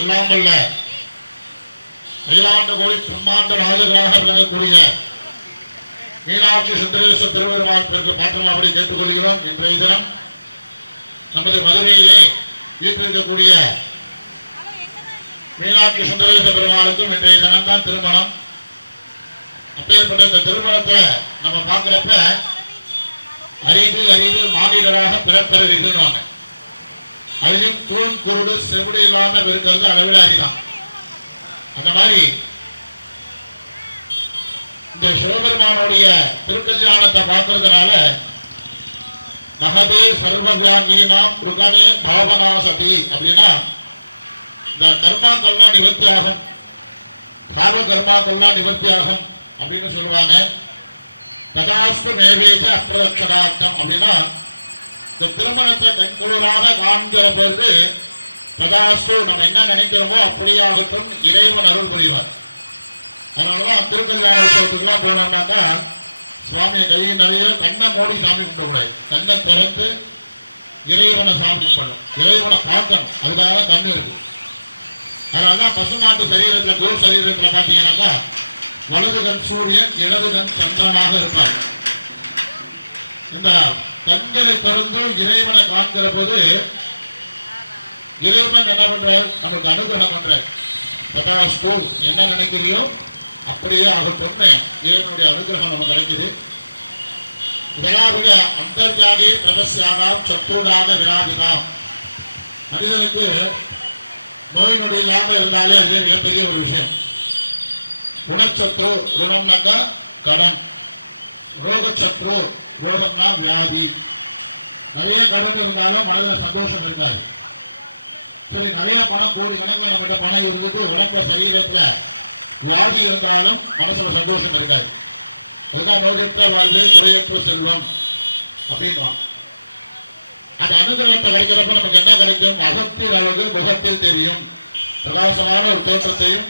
எல்லாம் வல்ல அகிலாண்ட கோடி பிரம்மாண்ட நாயகராக விளங்கக்கூடிய மீனாட்சி சுந்தரேஸ்வர திருவெருமாள் பெருக்கு பாத்திரமாபடி கேட்டுக்கொள்கிறோம். இன்றைய தினம் நமது மதுரையிலே வீட்டிருக்கக்கூடிய மீனாட்சி சுந்தரேஸ்வர பெருமாளுக்கும் இன்றைய தினம்தான் திருமணம். அப்பேற்பட்ட இந்த திருமணத்தை நம்ம பார்க்கிறப்ப அரிது அரிது மாநிலராக பிறப்பெறுதுன்னு அதிலும் கூன் குருடு செவிடு இல்லாம இருக்கிறது அதை விட அரிதான். அந்த மாதிரி இந்த சிவபெருமானுடைய திருக்கல்யாணத்தை பார்க்கறதுனால மகதே சர்வவியாகினாம் புருகனே பாவனாசதி அப்படின்னா இந்த கர்மாக்கள்லாம் நிவர்த்தி ஆகும், பாவ கர்மாக்கள்லாம் நிவர்த்தி ஆகும் அப்படின்னு சொல்லுவாங்க. ததாஸ்து மேவேஜ அப்பிரதட்சணார்த்தம் அப்படின்னா இந்த திருமணத்தை கண்குளிராக காண்கிற பொழுது ததாஸ்து நம்ம என்ன நினைக்கிறோமோ அப்படியாகட்டும் இறைவன் அருள் புரிவார். அதனாலதான் திருக்கல்யாண உற்சவத்துக்குலாம் போனோம்னாக்கா சுவாமியை கையை நிறைய கண்ணை மூடி சாமி கும்பிடக்கூடாது, கண்ணை திறந்து இறைவனை சாமி கும்பிடணும், இறைவனை பார்க்கணும். அதுக்காக தான் கண்ணு இருக்கு. அதனாலதான் பசுமாட்டு சரீரத்தில் கோ சரீரத்தில் பார்த்தீங்கன்னாக்கா வலது கண் சூரியன் இடது கண் சந்திரனாக இருப்பார். இந்த கண்களை திறந்து இறைவனை காண்கிற போது இறைவன் என்ன பண்றார், நமக்கு அனுகிரகம் பண்றார். ததாஸ்து என்ன நினைக்கிறியோ அப்படியே ஆகட்டும்னு இறைவனுடைய அனுகிரகம் நமக்கு கிடைக்குது. இதெல்லாம் விட அந்தர்ஜாகே பிரபஸ்யானாம் சத்ருடாக விராதினாம். மனிதனுக்கு நோய் நொடி இல்லாமல் இருந்தாலே அதுவே மிகப்பெரிய ஒரு விஷயம். குணச்சத்ரு, ருணம்னாக்கா கடன், ரோகச்சத்ரு, ரோகம்னா வியாதி. நிறைய கடன் இருந்தாலும் மனதில் சந்தோஷம் இருக்காது. சரி, நிறைய பணம் கோடி கணக்கில் நம்மகிட்ட பணம் இருந்துட்டு உடம்புல சரீரத்துல வியாதி இருந்தாலும் மனசுல சந்தோஷம் இருக்காது. அதுதான் நோயற்ற வாழ்வு குறையற்ற செல்வம் அப்படின்வான். அந்த அனுகிரகத்தை கிடைக்கிறப்ப நமக்கு என்ன கிடைக்கும், அகத்தில் அழகு முகத்தில் தெரியும், பிரகாசமான ஒரு தோற்றத்தையும்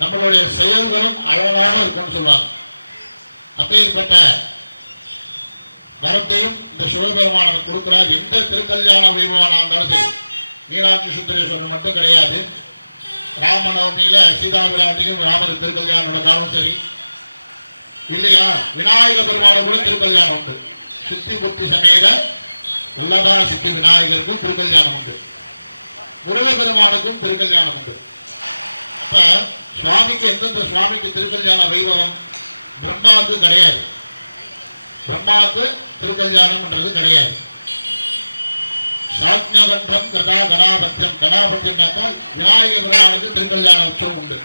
நம்மளுடைய செயல்களும் அழகாக இருக்கும்னு சொல்லுவாங்க. அப்பேற்பட்ட வரத்தையும் இந்த சிவபெருமான் நமக்கு கொடுக்கிறார். எந்த திருக்கல்யாண வைபவனா இருந்தாலும் சரி, மீனாட்சி சுந்தரேஸ்வரன் மட்டும் கிடையாது, ராமநவமியில சீதா விராட்டிக்கும் ராமர் திருக்கல்யாணம் நடந்தாலும் சரி, இல்லையா விநாயக பெருமானை கூட திருக்கல்யாணம் உண்டு. சித்தி புத்தி சமேத வல்லபா சித்தி விநாயகருக்கும் திருக்கல்யாணம் உண்டு, முருக பெருமானுக்கும் திருக்கல்யாணம் உண்டு. அப்ப சுவாமிக்கு எந்தெந்த சுவாமிக்கு திருக்கல்யாண வைபவம், பிரம்மாவுக்கு கிடையாது. பிரம்மாவுக்கு திருக்கல்யாணம்ன்றது கிடையாது. சாக்ஞகண்டம் கதா கணாபத்தியம், கணாபத்தியம்னாக்கா விநாயக பெருமானுக்கு திருக்கல்யாண உற்சவம் உண்டு.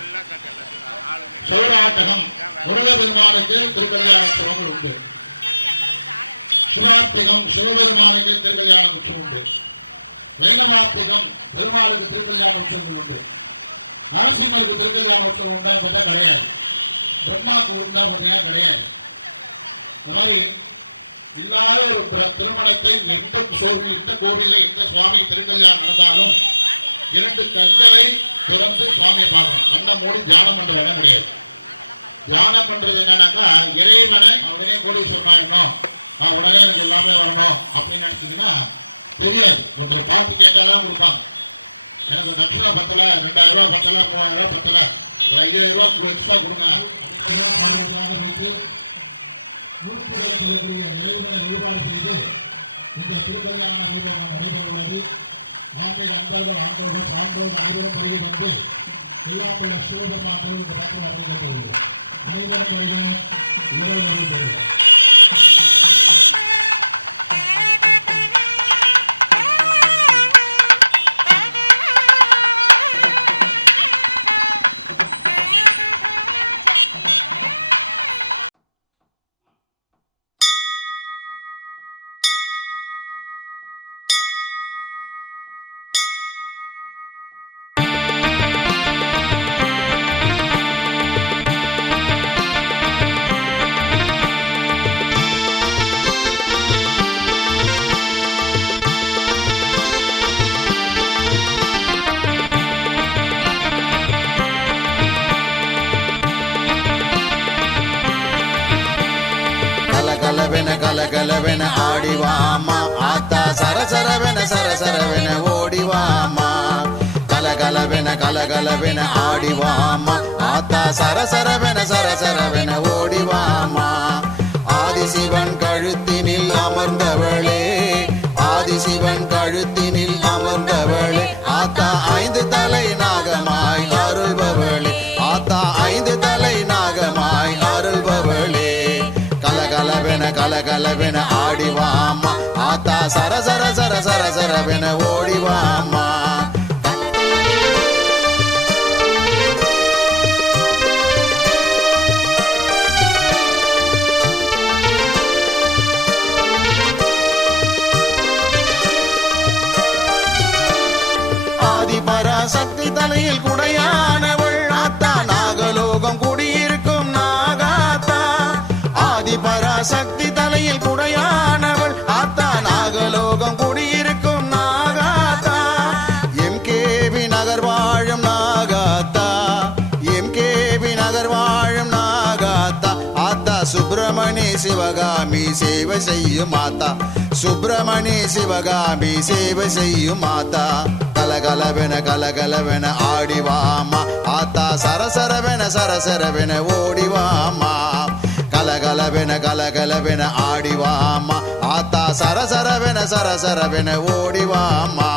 சௌராட்டகம் முருக பெருமானுக்கு திருக்கல்யாண உற்சவங்கள் உண்டு. சிவார்த்திகம் சிவபெருமானுக்கு திருக்கல்யாண உற்சவம் உண்டு. வைணவார்த்திகம் பெருமாளுக்கு திருக்கல்யாண உற்சவங்கள் உண்டு. நரசிம்மருக்கு திருக்கல்யாண உற்சவம் உண்டா பார்த்தா கிடையாது. பிரம்மாவுக்கு உண்டா பார்த்தீங்கன்னா கிடையாது. இந்த மாதிரி இல்லாத ஒரு திருமணத்தை எந்த கோவில்ல எந்த சுவாமி திருக்கல்யாணம் நடந்தாலும் 2 கண்களை திறந்து சுவாமியை பார்க்கணும். கண்ணை மூடி தியானம் பண்ற இடம் கிடையாது. தியானம் பண்றது என்னன்னாக்கா இறைவனை உடனே கோடீஸ்வரனாகணும், உடனே எனக்கு எல்லாமே வரணும் அப்படின்னு நினைச்சீங்கன்னா தெரியாது. ஒருத்தர் பார்த்து கேட்டாதான் கொடுப்பாங்க. எனக்கு தட்சணை பத்தல, 2000 ரூபாய் பத்தல, 3000 ரூபாய் பத்தல, ஒரு 5000 ரூபாய் எக்ஸ்ட்ரா கொடுங்க அப்படின்னு இறைவனை வழிபாடு செய்து இந்த திருக்கல்யாண வைபவம் நடைபெறுவது. ஆன்மீக அன்பர்கள் ஆண்டோர்கள் சான்றோர்கள் அனைவரும் வருகை வந்து எல்லாம் உள்ள சிவபெருமான் கோவிலுக்கு பார்க்க அப்படிங்கிறது அனைவரும் வருக, உறவுகள் வருக. கலகலவென ஆடிவாமா ஆத்தா சரசரவென சரசரவென ஓடிவாமா. கலகலவென ஆடிவாமா ஆத்தா சரசரவென சரசரவென ஓடிவாமா. ஆதிசிவன் கழுத்தினில் அமர்ந்தவளே, ஆதிசிவன் கழுத்தினில் அமர்ந்தவளே, ஆத்தா 5 தலை நாகமாய் அருள்பவளே, ஆத்தா 5 தலை நாகமாய் அருள்பவளே. கலகலவென ஆடிவாமா ஆத்தா சரசர சர சர சரவென ஓ சக்தி தலையில் குடையானவள் ஆத்தா நாகலோகம் குடியிருக்கும் நாகாத்தா எம்கேபி நகர் வாழும் நாகாத்தா எம்கேபி நகர் வாழும் நாகாத்தா ஆத்தா சுப்பிரமணி சிவகாமி சேவை செய்யும் மாதா சுப்பிரமணி சிவகாமி சேவை செய்யும் மாதா கலகலவென ஆடிவாமா ஆத்தா சரசரவென ஓடிவாமா கலகலவென ஆடிவாமா ஆத்தா சரசரவென ஓடிவாமா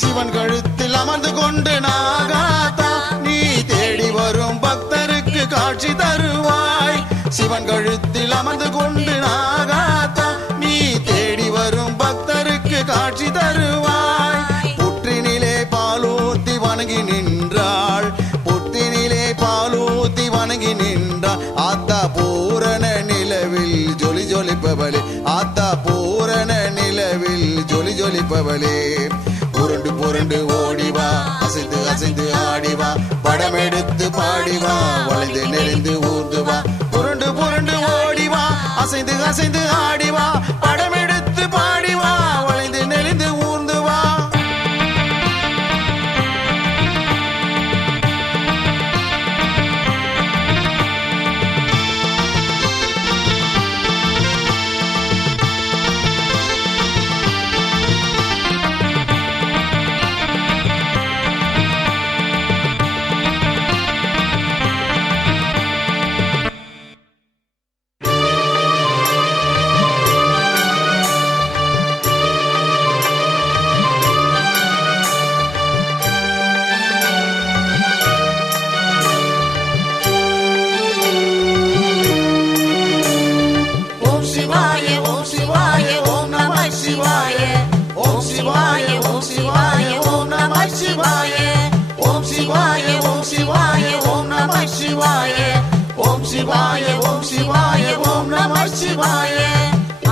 சிவன் கழுத்தில் அமர்ந்து கொண்டு நாகாத்தா நீ தேடி வரும் பக்தருக்கு காட்சி தருவாய் சிவன் கழுத்தில் அமர்ந்து கொண்டு நாகாத்தா நீ தேடி வரும் பக்தருக்கு காட்சி தருவாய் புற்றினிலே பாலூத்தி வணங்கி நின்றாள் புற்றினிலே பாலூத்தி வணங்கி நின்றாள் ஆத்தா பூரண நிலவில் ஜொலி ஜொலிப்பவளே ஆத்தா பூரண நிலவில் ஜொலி ஜொலிப்பவளே புரண்டு புரண்டு ஓடிவா அசைந்து ஆடிவா படம் எடுத்து பாடிவா வளைந்து நெளிந்து ஊர்ந்துவா புரண்டு புரண்டு ஓடிவா அசைந்து ஆடிவா படம் எடுத்து பாடிவா வளைந்து நெளிந்து ஊர்ந்துவா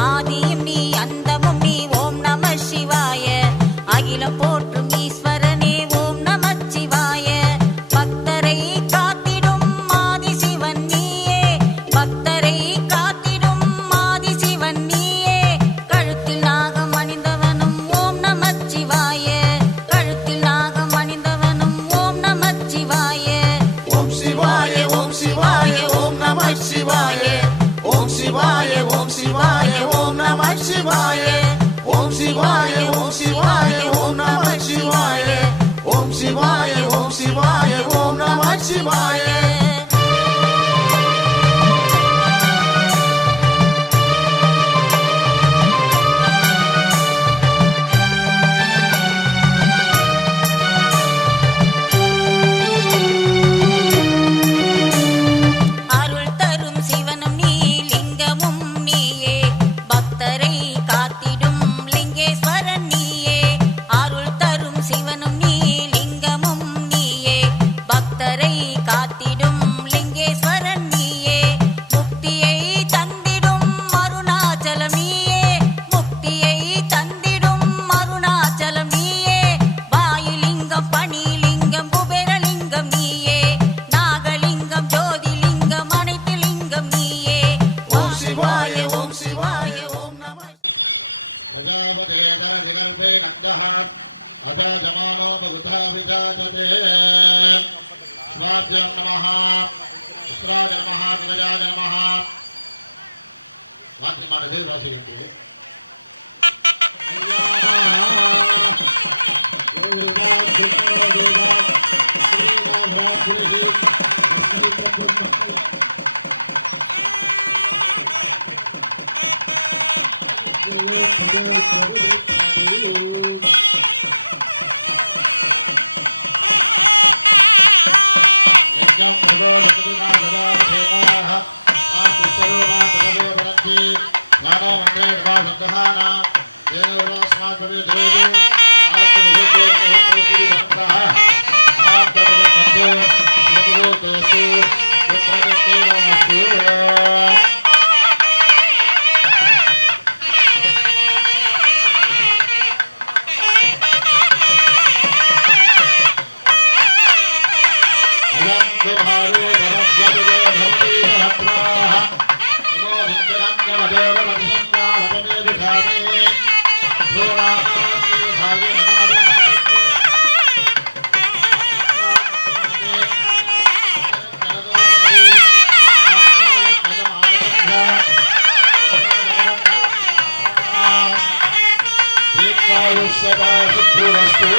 ஆதியும் நீ அந்தமும் நீ ஓம் நம சிவாய அகிலம் போற்றும் ஈஸ்வரனே ஓம் நம சிவாய பக்தரை காத்திடும் ஆதி சிவன் நீயே பக்தரை காத்திடும் ஆதி சிவன் நீயே கழுத்தில் நாகம் அணிந்தவனும் ஓம் நம சிவாய கழுத்தில் நாகம் அணிந்தவனும் ஓம் நம சிவாய ஓம் சிவாய ஓம் சிவாய ஓம் நம சிவாய ஓம் சிவாய ஓம் சிவாய ஓம் நம சிவாய ஓம் சிவாய ஓம் சிவாய ஓம் நம சிவாய ஓம் சிவாய ஓம் சிவாய ஓம் நம சிவாய அருள் தரும் சிவனும் நீ லிங்கமும் நீயே பக்தரை காத்திடும் லிங்கேஸ்வரன் நீயே அருள் தரும் சிவனும் நீ லிங்கமும் நீயே பக்தரை காத்திடும் லிங்கேஸ்வரன் நீயே முக்தியை தந்திடும் அருணாச்சலம் நீயே முக்தியை தந்திடும் அருணாச்சலம் நீயே வாயுலிங்கம் பணிலிங்கம் குபேரலிங்கம் நீயே நாகலிங்கம் ஜோதிலிங்கம் அனைத்து லிங்கம் நீயே ஓம் சிவாய ஓம் சிவாய ஓம் நம प्रजापते दरधिकल्पे नन्दः अजाजमानो बहुधाभिजायते शिवाभ्यां नमः पुत्राय नमः गजाय नमः वाक्यमानदे वासिकन्ते దీర్ఘాయుష్యతా సిద్ధిరస్తు.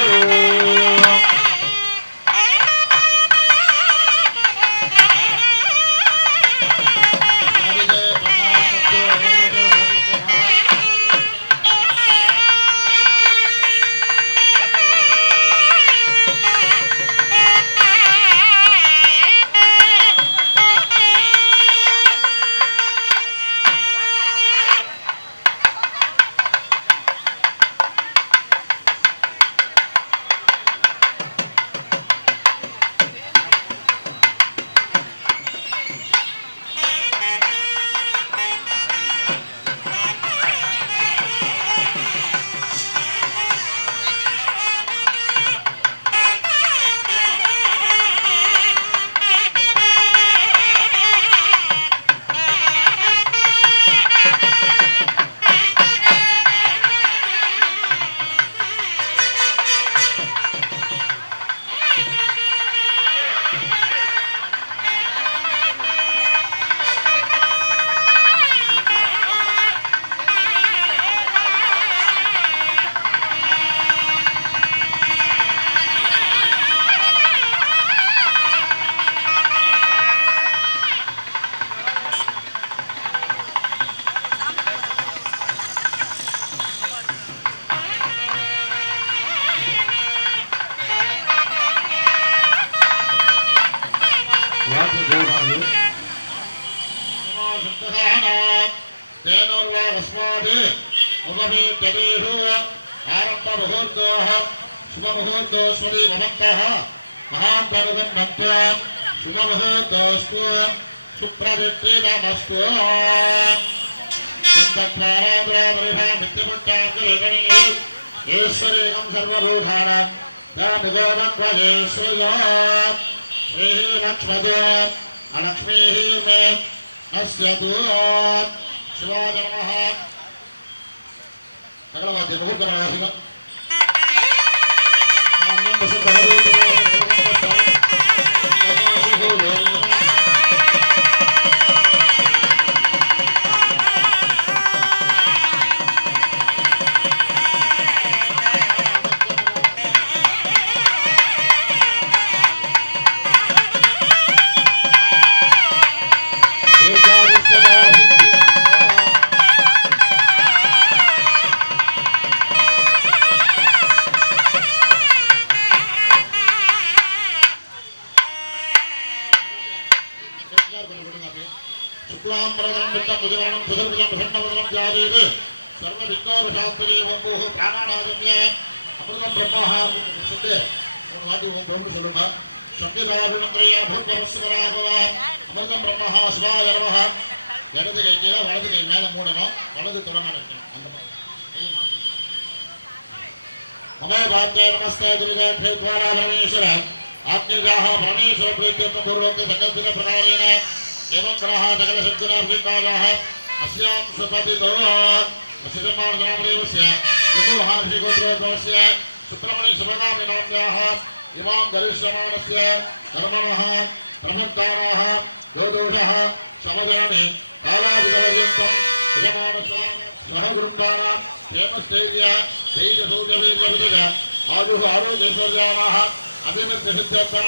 शुभमुहूर्तोस्वरी भवन्तः महाभरतं नन्त्वा शुभमुहूर्तोस्तु सुप्रदिष्टितमस्तु ईश्वरेकं सर्वभूतानां तमुगोमध्वजे श्रेयात् श्रीः लक्ष्मदो अलक्ष्मीः मे नश्यतु शिवाय नमः सकलवाद्य मुहूर्तमनवासिनः अमृतम ब्रह्मा சொல்லுங்க அமிர்தம் பிரம்ம சிவாய நமஹ. இடது கை கீழே வலது கை மேல மூடணும், வலது தொடமான வைக்கணும். அந்த नमो भात्य नमस्ते दुर्गे द्वारा परमेश्वर आत्मजाह परमेश्वर प्रीत्यर्थं पूर्वोक्त संकल्पित प्रकारेण एवं ग्रह सकल सद्गुणाभिकाराः अस्यां सुपतितो असितमार्जनामदेवस्य यमोहार्षि गोत्रोद्भवस्य सुब्रह्मण्य सुभगामि नाम्याः इमां गरिष्यमाणस्य कर्मणः प्रभक्ताराः दोदोषः समजननि कालादिकपर्यन्तं यजमानस्य सह गुरुपाणां क्षेमस्थैर्य धैर्य सूर्यवीर्यविदज आयुः आरोग्यैश्वर्याणाः अभिवृद्धिसिद्ध्यर्थं